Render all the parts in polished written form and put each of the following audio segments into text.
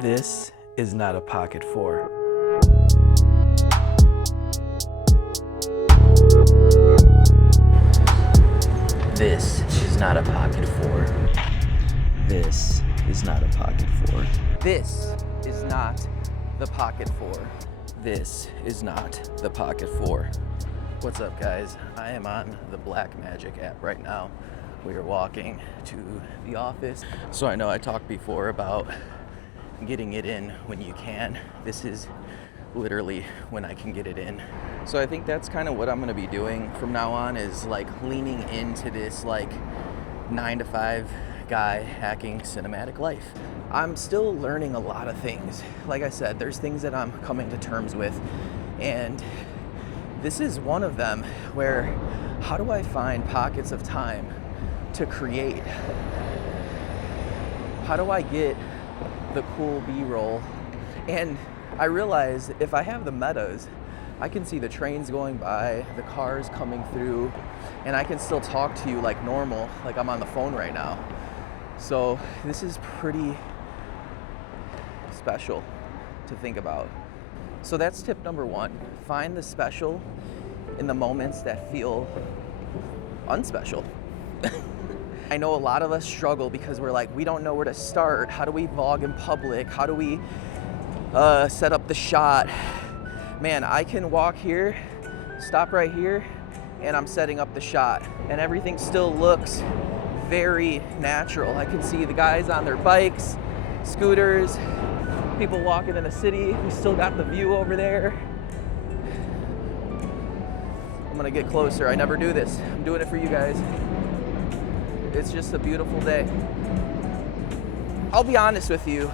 This is not a Pocket 4. This is not a Pocket 4. This is not a Pocket 4. This is not the Pocket 4. This is not the Pocket 4. What's up, guys? I am on the Blackmagic app right now. We are walking to the office. So I know I talked before about getting it in when you can. This is literally when I can get it in. So I think that's kind of what I'm gonna be doing from now on, is like leaning into this like 9-to-5 guy hacking cinematic life. I'm still learning a lot of things. Like I said, there's things that I'm coming to terms with, and this is one of them, where how do I find pockets of time to create? How do I get the cool B-roll? And I realize if I have the metas, I can see the trains going by, the cars coming through, and I can still talk to you like normal, like I'm on the phone right now. So this is pretty special to think about. So that's tip number one. Find the special in the moments that feel unspecial. I know a lot of us struggle because we're like, we don't know where to start. How do we vlog in public? How do we set up the shot? Man, I can walk here, stop right here, and I'm setting up the shot, and everything still looks very natural. I can see the guys on their bikes, scooters, people walking in the city. We still got the view over there. I'm gonna get closer. I never do this. I'm doing it for you guys. It's just a beautiful day. I'll be honest with you,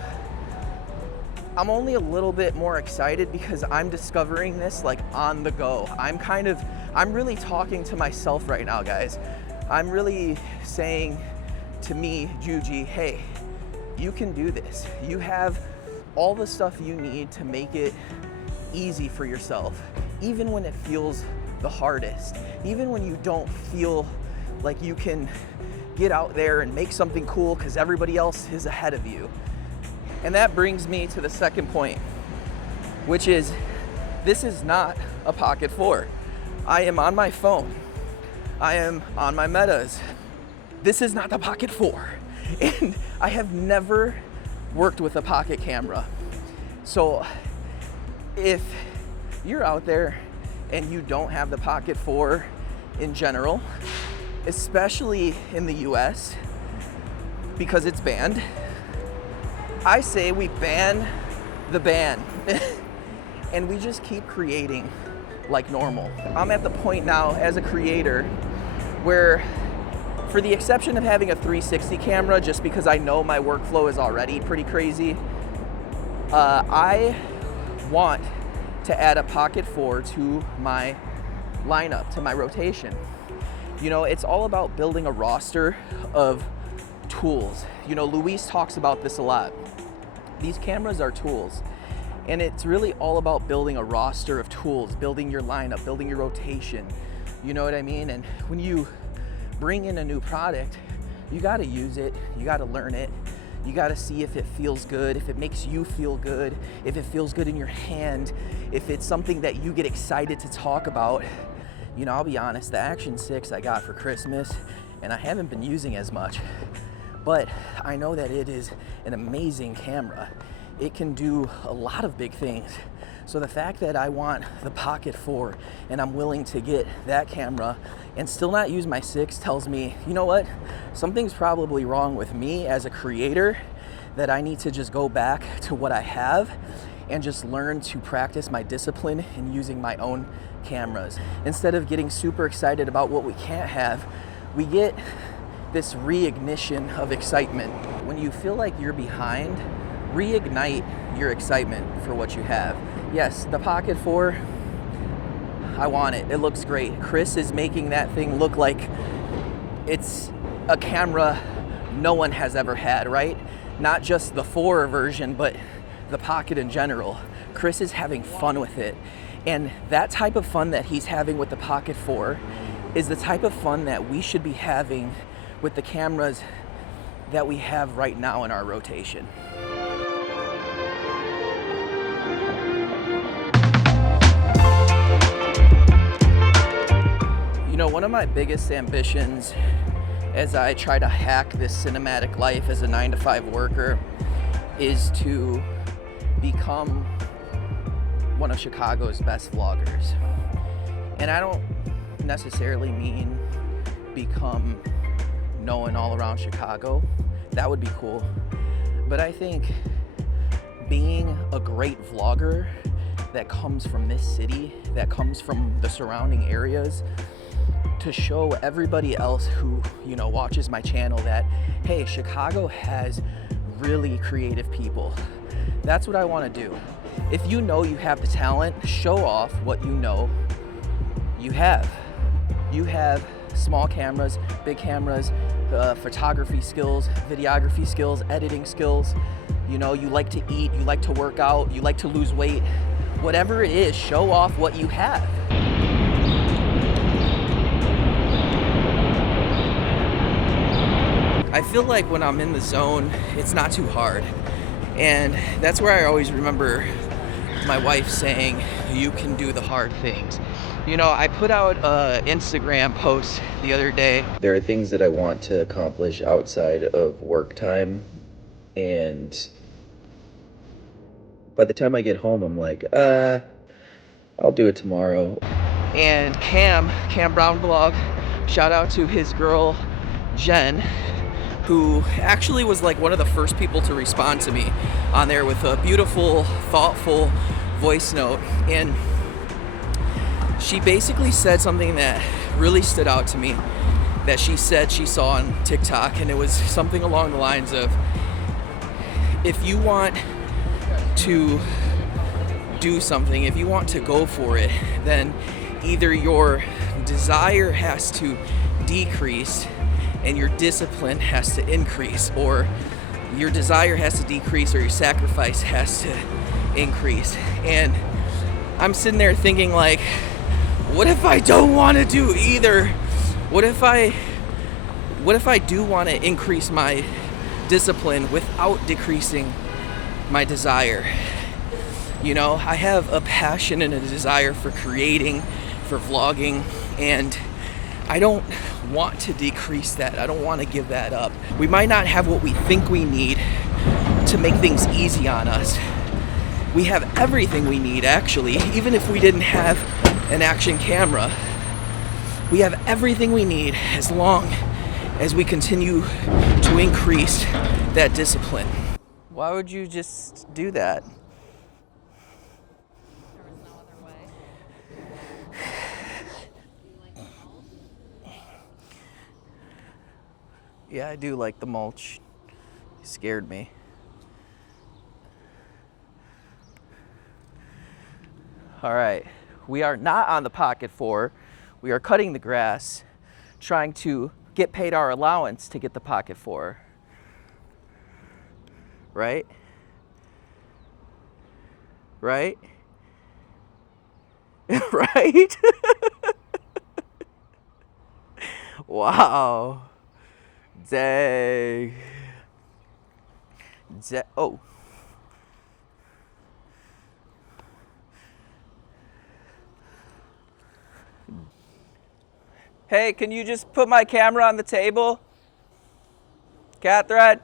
I'm only a little bit more excited because I'm discovering this like on the go. I'm really talking to myself right now, guys. I'm really saying to me, Juji, hey, you can do this. You have all the stuff you need to make it easy for yourself, even when it feels the hardest, even when you don't feel like you can get out there and make something cool because everybody else is ahead of you. And that brings me to the second point, which is this is not a Pocket 4. I am on my phone. I am on my metas. This is not the Pocket 4. And I have never worked with a pocket camera. So if you're out there and you don't have the Pocket 4 in general, especially in the US, because it's banned, I say we ban the ban and we just keep creating like normal. I'm at the point now as a creator where, for the exception of having a 360 camera, just because I know my workflow is already pretty crazy, I want to add a Pocket 4 to my lineup, to my rotation. You know, it's all about building a roster of tools. You know, Luis talks about this a lot. These cameras are tools, and it's really all about building a roster of tools, building your lineup, building your rotation. You know what I mean? And when you bring in a new product, you gotta use it, you gotta learn it, you gotta see if it feels good, if it makes you feel good, if it feels good in your hand, if it's something that you get excited to talk about. You know, I'll be honest, the Action 6 I got for Christmas, and I haven't been using as much, but I know that it is an amazing camera. It can do a lot of big things. So the fact that I want the Pocket 4 and I'm willing to get that camera and still not use my 6 tells me, you know what? Something's probably wrong with me as a creator, that I need to just go back to what I have and just learn to practice my discipline in using my own cameras. Instead of getting super excited about what we can't have, we get this reignition of excitement. When you feel like you're behind, reignite your excitement for what you have. Yes, the Pocket 4, I want it. It looks great. Chris is making that thing look like it's a camera no one has ever had, right? Not just the 4 version, but the Pocket in general. Chris is having fun with it. And that type of fun that he's having with the Pocket 4 is the type of fun that we should be having with the cameras that we have right now in our rotation. You know, one of my biggest ambitions as I try to hack this cinematic life as a 9-to-5 worker is to become one of Chicago's best vloggers. And I don't necessarily mean become known all around Chicago. That would be cool. But I think being a great vlogger that comes from this city, that comes from the surrounding areas, to show everybody else who, you know, watches my channel that, hey, Chicago has really creative people. That's what I want to do. If you know you have the talent, show off what you know you have. You have small cameras, big cameras, photography skills, videography skills, editing skills. You know, you like to eat, you like to work out, you like to lose weight. Whatever it is, show off what you have. I feel like when I'm in the zone, it's not too hard. And that's where I always remember my wife saying, you can do the hard things. You know, I put out an Instagram post the other day. There are things that I want to accomplish outside of work time, and by the time I get home, I'm like, I'll do it tomorrow. And Cam Brown Vlog, shout out to his girl, Jen, who actually was like one of the first people to respond to me on there with a beautiful, thoughtful voice note. And she basically said something that really stood out to me, that she said she saw on TikTok, and it was something along the lines of, if you want to do something, if you want to go for it, then either your desire has to decrease and your discipline has to increase, or your desire has to decrease or your sacrifice has to increase. And I'm sitting there thinking, like, what if I don't want to do either? What if I do want to increase my discipline without decreasing my desire? You know, I have a passion and a desire for creating, for vlogging, and I don't want to decrease that. I don't want to give that up. We might not have what we think we need to make things easy on us. We have everything we need, actually. Even if we didn't have an action camera, we have everything we need as long as we continue to increase that discipline. Why would you just do that? Yeah, I do like the mulch. It scared me. All right, we are not on the Pocket 4. We are cutting the grass, trying to get paid our allowance to get the Pocket 4. Right? Right? Right? Wow. Dang. Oh. Hey, can you just put my camera on the table? Catherine?